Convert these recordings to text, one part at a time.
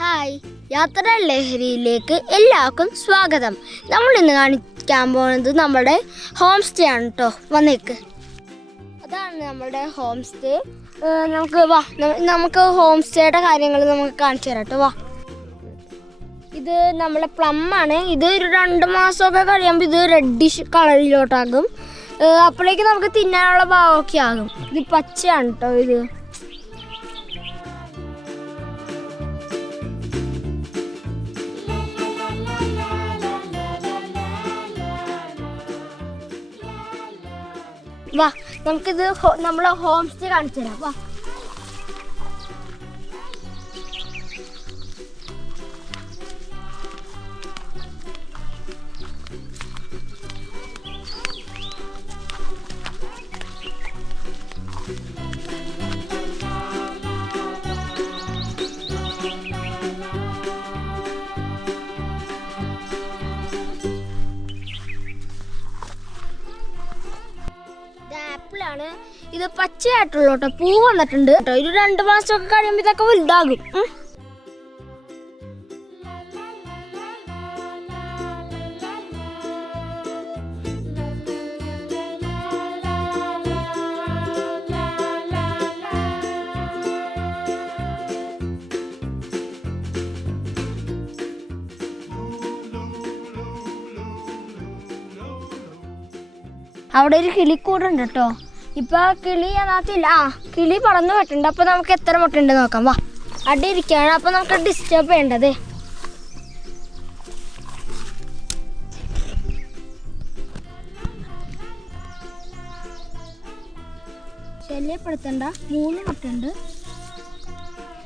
Hi. യാത്ര ലഹരിയിലേക്ക് എല്ലാവർക്കും സ്വാഗതം. നമ്മൾ ഇന്ന് കാണിക്കാൻ പോകുന്നത് നമ്മുടെ ഹോം സ്റ്റേ ആണ് കേട്ടോ വന്നേക്ക്. അതാണ് നമ്മുടെ ഹോം സ്റ്റേ നമുക്ക് വാ നമുക്ക് ഹോം സ്റ്റേയുടെ കാര്യങ്ങൾ നമുക്ക് കാണിച്ചു തരാം കേട്ടോ വാ. ഇത് നമ്മുടെ പ്ലം ആണ്. ഇത് ഒരു രണ്ട് മാസമൊക്കെ കഴിയുമ്പോൾ ഇത് റെഡിഷ് കളറിലോട്ടാകും അപ്പോഴേക്ക് നമുക്ക് തിന്നാനുള്ള ഭാവമൊക്കെ ആകും. ഇത് പച്ചയാണ് കേട്ടോ ഇത്. വാ നമുക്കിത് നമ്മളെ ഹോം സ്റ്റേ കാണിച്ചു തരാം വാ. പച്ചയായിട്ടുള്ളൂ പൂ വന്നിട്ടുണ്ട് കേട്ടോ. ഒരു രണ്ട് മാസമൊക്കെ കഴിയുമ്പോൾ ഇതൊക്കെ വലുതാകും. അവിടെ ഒരു കിളിക്കൂടുണ്ട് കേട്ടോ. ഇപ്പൊ കിളി അതിനകത്തില്ല. ആ കിളി പറന്നു വെട്ടുണ്ട് അപ്പൊ നമുക്ക് എത്ര മുട്ടുണ്ട് നോക്കാം. വാ. അടി ഇരിക്കുകയാണ്. അപ്പൊ നമുക്ക് ഡിസ്റ്റർബ് ചെയ്യേണ്ടത്. ശല്യപ്പെടുത്തണ്ട. മൂന്ന് മുട്ടുണ്ട്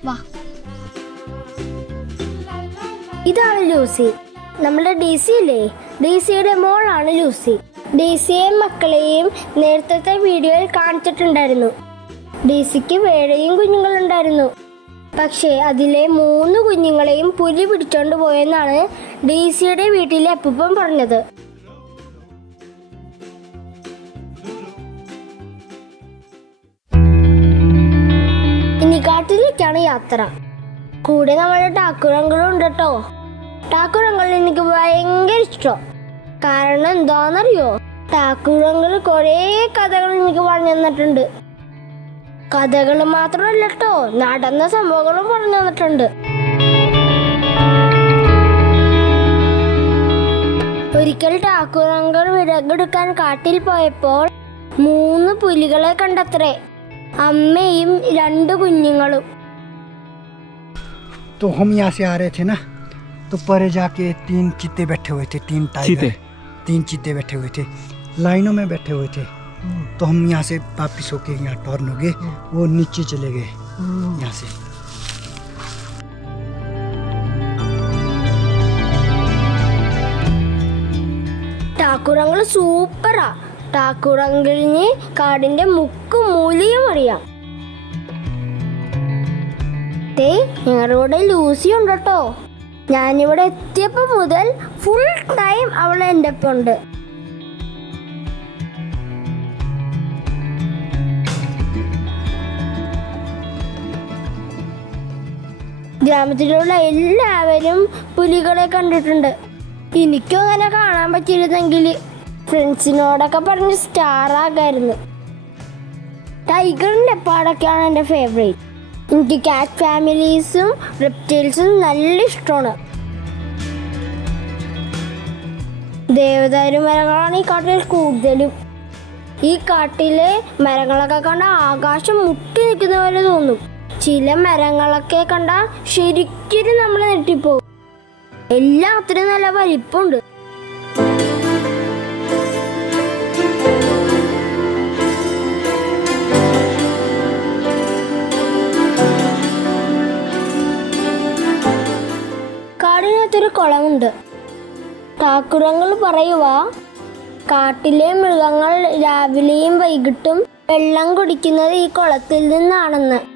വാ. ഇതാണ് ലൂസി. നമ്മുടെ ഡി സി ഇല്ലേ ഡി സിയുടെ മോളാണ് ലൂസി. ഡി സിയെയും മക്കളെയും നേരത്തെ വീഡിയോയിൽ കാണിച്ചിട്ടുണ്ടായിരുന്നു. ഡി സിക്ക് വേഴയും കുഞ്ഞുങ്ങളുണ്ടായിരുന്നു. പക്ഷേ അതിലെ മൂന്ന് കുഞ്ഞുങ്ങളെയും പുലി പിടിച്ചോണ്ട് പോയെന്നാണ് ഡി സിയുടെ വീട്ടിലെ അപ്പൂപ്പൻ പറഞ്ഞത്. ഇനി കാട്ടിലേക്കാണ് യാത്ര. കൂടെ നമ്മുടെ ടാക്കുരങ്ങളും ഉണ്ട് കേട്ടോ ടാക്കുരങ്ങൾ എനിക്ക് ഭയങ്കര ഇഷ്ടം. കാരണം എന്താണെന്നറിയോ ടാക്കുരങ്ങൾ കുറേ കഥകൾ എനിക്ക് പറഞ്ഞു തന്നിട്ടുണ്ട് കഥകൾ മാത്രമല്ല കേട്ടോ നടന്ന സംഭവങ്ങളും പറഞ്ഞു തന്നിട്ടുണ്ട് ഒരിക്കൽ ടാക്കുരങ്ങൾ വിറകെടുക്കാൻ കാട്ടിൽ പോയപ്പോൾ മൂന്ന് പുലികളെ കണ്ടത്രേ അമ്മയും രണ്ട് കുഞ്ഞുങ്ങളും तो हम यहाँ से आ रहे थे ना तो परे जाके तीन चीते बैठे हुए थे तीन टाइगर चीते? तीन चीते बैठे हुए थे लाइनों में बैठे हुए थे तो हम यहाँ से वापिस होके यहाँ टर्न हो गए वो नीचे चले गए यहाँ से ടാക്കുറങ്ങൾ സൂപ്പറാ ടാക്കുറങ്ങളിന് കാടിന്റെ മുക്കും മൂലയും അറിയാം ദേ ഞങ്ങളുടെ കൂടെ ലൂസി ഉണ്ട് കേട്ടോ ഞാനിവിടെ എത്തിയപ്പോ മുതൽ ഫുൾ ടൈം അവൾ എൻ്റെ ഒപ്പം ഉണ്ട് ഗ്രാമത്തിലുള്ള എല്ലാവരും പുലികളെ കണ്ടിട്ടുണ്ട്. എനിക്കും അങ്ങനെ കാണാൻ പറ്റിയിരുന്നെങ്കിൽ ഫ്രണ്ട്സിനോടൊക്കെ പറഞ്ഞ് സ്റ്റാർ ആകായിരുന്നു. ടൈഗറിന്റെ പാടൊക്കെയാണ് എന്റെ ഫേവറേറ്റ് എനിക്ക് കാറ്റ് ഫാമിലീസും റെപ്റ്റൈൽസും നല്ല ഇഷ്ടമാണ്. ദേവദാരു മരങ്ങളാണ് ഈ കാട്ടിൽ കൂടുതലും. ഈ കാട്ടിലെ മരങ്ങളൊക്കെ കണ്ട ആകാശം മുട്ടി നിൽക്കുന്ന പോലെ തോന്നും. ചില മരങ്ങളൊക്കെ കണ്ട ശരിക്കും നമ്മൾ നെട്ടിപ്പോകും എല്ലാം അത്രയും നല്ല വലിപ്പമുണ്ട്. കാടിനകത്തൊരു കുളമുണ്ട്. ടാക്കുറങ്ങൾ പറയുക കാട്ടിലെ മൃഗങ്ങൾ രാവിലെയും വൈകിട്ടും വെള്ളം കുടിക്കുന്നത് ഈ കുളത്തിൽ നിന്നാണെന്ന്.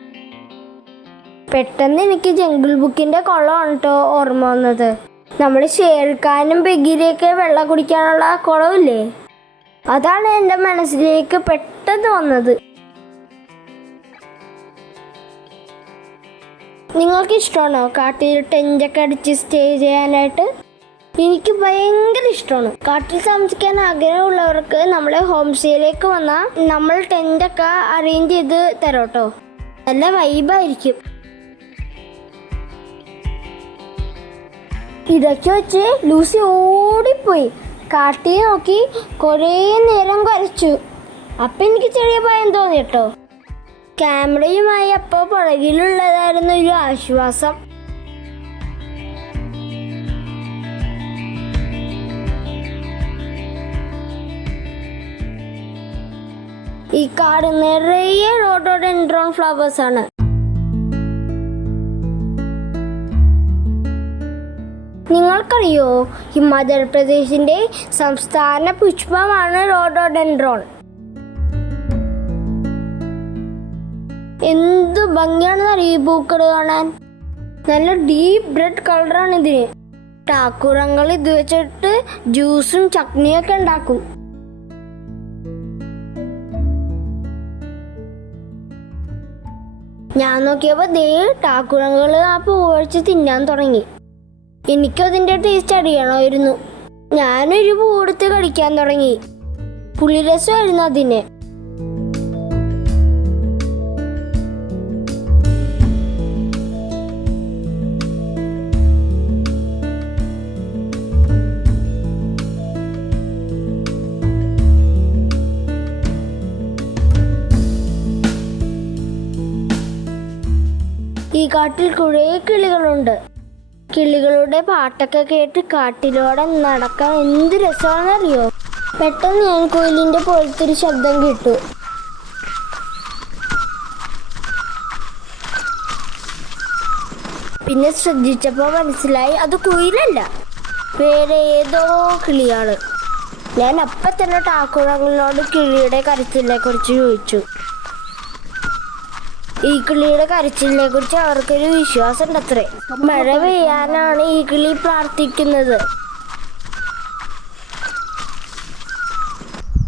പെട്ടെന്ന് എനിക്ക് ജംഗിൾ ബുക്കിന്റെ കുളമാണ് കേട്ടോ ഓർമ്മ വന്നത്. നമ്മൾ ഷേർഖാനും ബഗീരയൊക്കെ വെള്ളം കുടിക്കാനുള്ള കുളമില്ലേ? അതാണ് എന്റെ മനസ്സിലേക്ക് പെട്ടെന്ന് വന്നത്. നിങ്ങൾക്ക് ഇഷ്ടമാണോ കാട്ടിൽ ടെന്റൊക്കെ അടിച്ച് സ്റ്റേ ചെയ്യാനായിട്ട്? എനിക്ക് ഭയങ്കര ഇഷ്ടമാണ്. കാട്ടിൽ താമസിക്കാൻ ആഗ്രഹമുള്ളവർക്ക് നമ്മളെ ഹോം സ്റ്റേയിലേക്ക് വന്നാൽ നമ്മൾ ടെന്റൊക്കെ അറേഞ്ച് ചെയ്ത് തരാം കേട്ടോ. നല്ല വൈബായിരിക്കും ഇടയ്ക്ക് വെച്ച് ലൂസി ഓടിപ്പോയി. കാട്ടി നോക്കി കുറേ നേരം കരച്ചു. അപ്പം എനിക്ക് ചെറിയ ഭയം തോന്നി കേട്ടോ. ക്യാമറയുമായി അപ്പോൾ പുറകിലുള്ളതായിരുന്നു ഒരു ആശ്വാസം. ഈ കാട് നിറയെ റോഡോഡെൻഡ്രോൺ ഫ്ലവേഴ്സ് നിങ്ങൾക്കറിയോ? ഹിമാചൽ പ്രദേശിന്റെ സംസ്ഥാന പുഷ്പമാണ് റോഡോഡെൻഡ്രോൺ. എന്ത് ഭംഗിയാണെന്നറിയോ ഈ പൂക്കൾ കാണാൻ? നല്ല ഡീപ്പ് റെഡ് കളറാണ് ഇതിന്. ടാക്കുറങ്ങൾ ഇത് വെച്ചിട്ട് ജ്യൂസും ചട്നിയൊക്കെ ഉണ്ടാക്കും. ഞാൻ നോക്കിയപ്പോ ദേ ടാക്കുറങ്ങൾ ആ പൂവഴിച്ച് തിന്നാൻ തുടങ്ങി. എനിക്കതിന്റെ ടേസ്റ്റ് അറിയണമായിരുന്നു. ഞാനൊരു പൂ എടുത്ത് കഴിക്കാൻ തുടങ്ങി. പുളിരസമായിരുന്നു അതിന്. ഈ കാട്ടിൽ കുറേ കിളികളുണ്ട്. കിളികളുടെ പാട്ടൊക്കെ കേട്ട് കാട്ടിലൂടെ നടക്കാൻ എന്ത് രസമാണെന്നറിയോ? പെട്ടെന്ന് ഞാൻ കുയിലിന്റെ പോലത്തെ ഒരു ശബ്ദം കേട്ടു. പിന്നെ ശ്രദ്ധിച്ചപ്പോൾ മനസ്സിലായി അത് കുയിലല്ല. വേറെ ഏതോ കിളിയാണ്. ഞാൻ അപ്പം തന്നെ ടാക്കുറങ്ങളോട് കിളിയുടെ കരച്ചിലിനെ കുറിച്ച് ചോദിച്ചു. ഈ കിളിയുടെ കരച്ചിലിനെ കുറിച്ച് അവർക്കൊരു വിശ്വാസം ഉണ്ടത്രേ മഴ പെയ്യാനാണ് ഈ കിളി പ്രാർത്ഥിക്കുന്നത്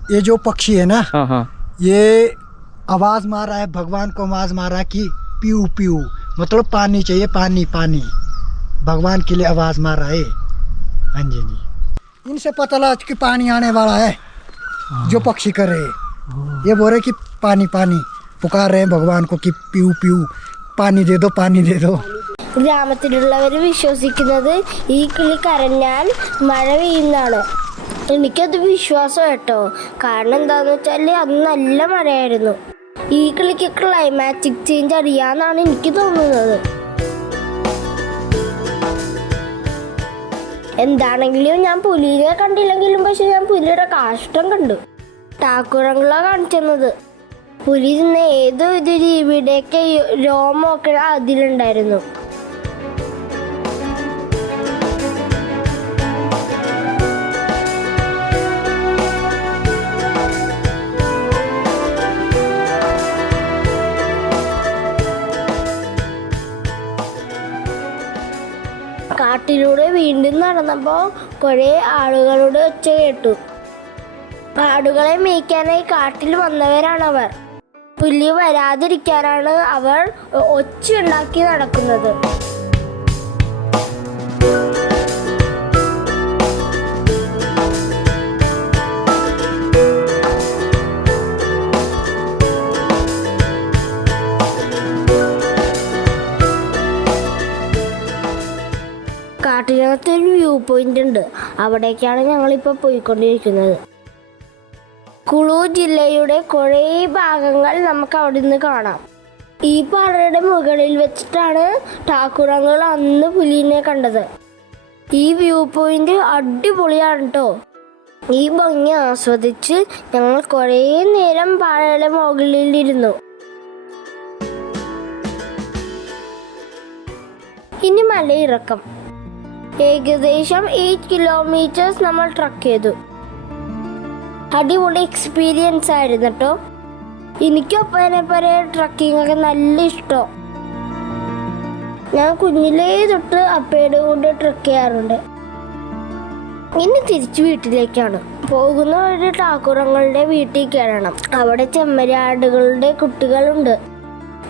ये जो पक्षी है ना हाँ हाँ ये आवाज मार रहा है भगवान को आवाज मार रहा है कि पीऊ पीऊ मतलब पानी चाहिए पानी पानी भगवान के लिए आवाज मार रहा है हाँ जी हाँ जी इनसे पता लगा कि पानी आने वाला है जो पक्षी कर रहे हैं ये बोल रहे कि पानी पानी पुकार रहे हैं भगवान को कि पीऊ पीऊ पानी दे दो पानी दे दो ഗ്രാമത്തിലുള്ളവർ വിശ്വസിക്കുന്നത് ഈ കിളി കരഞ്ഞാൽ മഴ പെയ്യുന്നതാണ് എനിക്കത് വിശ്വാസം കേട്ടോ കാരണം എന്താന്ന് വെച്ചാൽ അത് നല്ല മഴയായിരുന്നു ഈ കിളിക്ക് ക്ലൈമാറ്റിക് ചേഞ്ച് അറിയാന്നാണ് എനിക്ക് തോന്നുന്നത് എന്താണെങ്കിലും ഞാൻ പുലിയെ കണ്ടില്ലെങ്കിലും പക്ഷെ ഞാൻ പുലിയുടെ കാഷ്ടം കണ്ടു ടാക്കുറങ്ങളാ കാണിച്ചെന്നത് പുലി തിന്ന ഏതോ ഒരു ജീവിയുടെയൊക്കെ രോമമൊക്കെ അതിലുണ്ടായിരുന്നു. കാട്ടിലൂടെ വീണ്ടും നടന്നപ്പോൾ കുറേ ആളുകളുടെ ഒച്ച കേട്ടു. ആടുകളെ മേയ്ക്കാനായി കാട്ടിൽ വന്നവരാണവർ. പുലി വരാതിരിക്കാനാണ് അവർ ഒച്ചയുണ്ടാക്കി നടക്കുന്നത്. കാട്ടിനകത്ത് ഒരു വ്യൂ പോയിന്റ് ഉണ്ട്. അവിടേക്കാണ് ഞങ്ങളിപ്പോൾ പോയിക്കൊണ്ടിരിക്കുന്നത്. കുളു ജില്ലയുടെ കുറേ ഭാഗങ്ങൾ നമുക്ക് അവിടെ നിന്ന് കാണാം. ഈ പാറയുടെ മുകളിൽ വെച്ചിട്ടാണ് ഠാക്കുറങ്ങൾ അന്ന് പുലിനെ കണ്ടത്. ഈ വ്യൂ പോയിന്റ് അടിപൊളിയാണ് കേട്ടോ ഈ ഭംഗി ആസ്വദിച്ച് ഞങ്ങൾ കുറേ നേരം പാറയുടെ മുകളിലിരുന്നു ഇനി മലയിറക്കം. ഏകദേശം എയ്റ്റ് കിലോമീറ്റേഴ്സ് നമ്മൾ ട്രക്ക് ചെയ്തു. അടിപൊളി എക്സ്പീരിയൻസ് ആയിരുന്നു കേട്ടോ എനിക്കൊപ്പനെ പോലെ ട്രക്കിംഗ് ഒക്കെ നല്ല ഇഷ്ടം. ഞാൻ കുഞ്ഞിലേ തൊട്ട് അപ്പയുടെ കൊണ്ട് ട്രക്ക് ചെയ്യാറുണ്ട്. ഇനി തിരിച്ചു വീട്ടിലേക്കാണ്. പോകുന്ന ഒരു ടാക്കുറങ്ങളുടെ വീട്ടിൽ കയറണം. അവിടെ ചെമ്മരിയാടുകളുടെ കുട്ടികളുണ്ട്.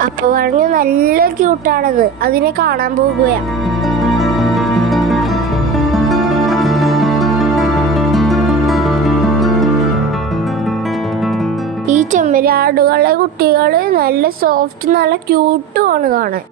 അപ്പ പറഞ്ഞു നല്ല ക്യൂട്ടാണത് അതിനെ കാണാൻ പോകുകയാ. ചെമ്മരിയാടുകളെ കുട്ടികൾ നല്ല സോഫ്റ്റ് നല്ല ക്യൂട്ടും ആണ് കാണാൻ.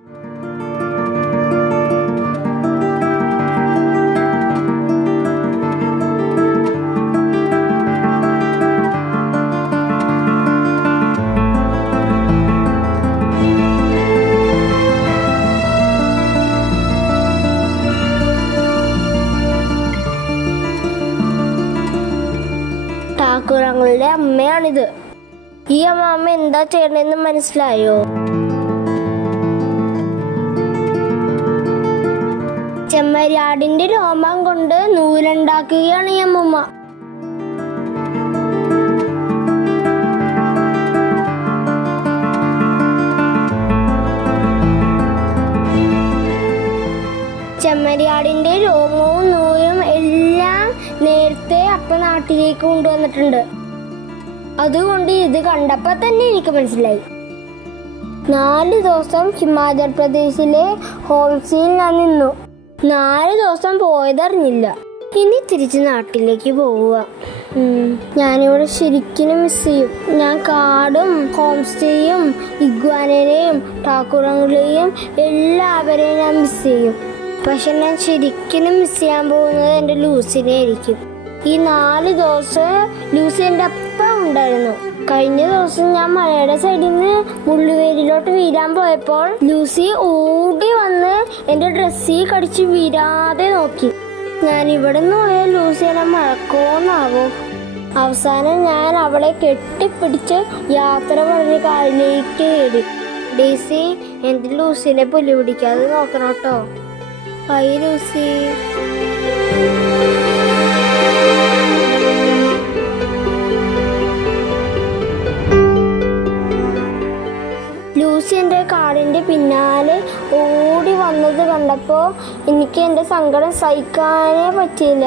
ഈ അമ്മാമ്മ എന്താ ചെയ്യണമെന്ന് മനസ്സിലായോ? ചെമ്മരിയാടിന്റെ രോമം കൊണ്ട് നൂലുണ്ടാക്കുകയാണ് ഈ അമ്മൂമ്മ. ചെമ്മരിയാടിന്റെ രോമവും നൂലും എല്ലാം നേരത്തെ അപ്പ നാട്ടിലേക്ക് കൊണ്ടുവന്നിട്ടുണ്ട്. അതുകൊണ്ട് ഇത് കണ്ടപ്പോൾ തന്നെ എനിക്ക് മനസ്സിലായി. നാല് ദിവസം ഹിമാചൽ പ്രദേശിലെ ഹോംസിയിൽ ഞാൻ നിന്നു. നാല് ദിവസം പോയതറിഞ്ഞില്ല. ഇനി തിരിച്ച് നാട്ടിലേക്ക് പോവുക. ഞാനിവിടെ ശരിക്കും മിസ് ചെയ്യും. ഞാൻ കാടും ഹോം സ്റ്റേയും ഇഗ്വാനനെയും ടാക്കുറങ്ങളെയും എല്ലാവരെയും ഞാൻ മിസ് ചെയ്യും. പക്ഷെ ഞാൻ ശരിക്കും മിസ് ചെയ്യാൻ പോകുന്നത് എന്റെ ലൂസിനെ ആയിരിക്കും. ഈ നാല് ദിവസം ലൂസി എന്റെ അപ്പം ഉണ്ടായിരുന്നു. കഴിഞ്ഞ ദിവസം ഞാൻ മലയുടെ സൈഡിൽ നിന്ന് മുള്ളുവേലിലോട്ട് വീരാൻ പോയപ്പോൾ ലൂസി ഓടി വന്ന് എന്റെ ഡ്രസ്സിൽ കടിച്ച് വീരാതെ നോക്കി. ഞാൻ ഇവിടെ നിന്ന് പോയ ലൂസി എന്നെ മഴക്കോന്നാവോ അവസാനം ഞാൻ അവളെ കെട്ടിപ്പിടിച്ച് യാത്ര പറഞ്ഞ് കാലിലേക്ക് കയറി ഡേസി എന്റെ ലൂസിനെ പുല്ലുപിടിക്കാതെ നോക്കണം കേട്ടോ. Bye Lucy. എന്റെ കാടിന്റെ പിന്നാലെ ഓടി വന്നത് കണ്ടപ്പോൾ എനിക്ക് എന്റെ സങ്കടം സഹിക്കാനേ പറ്റിയില്ല.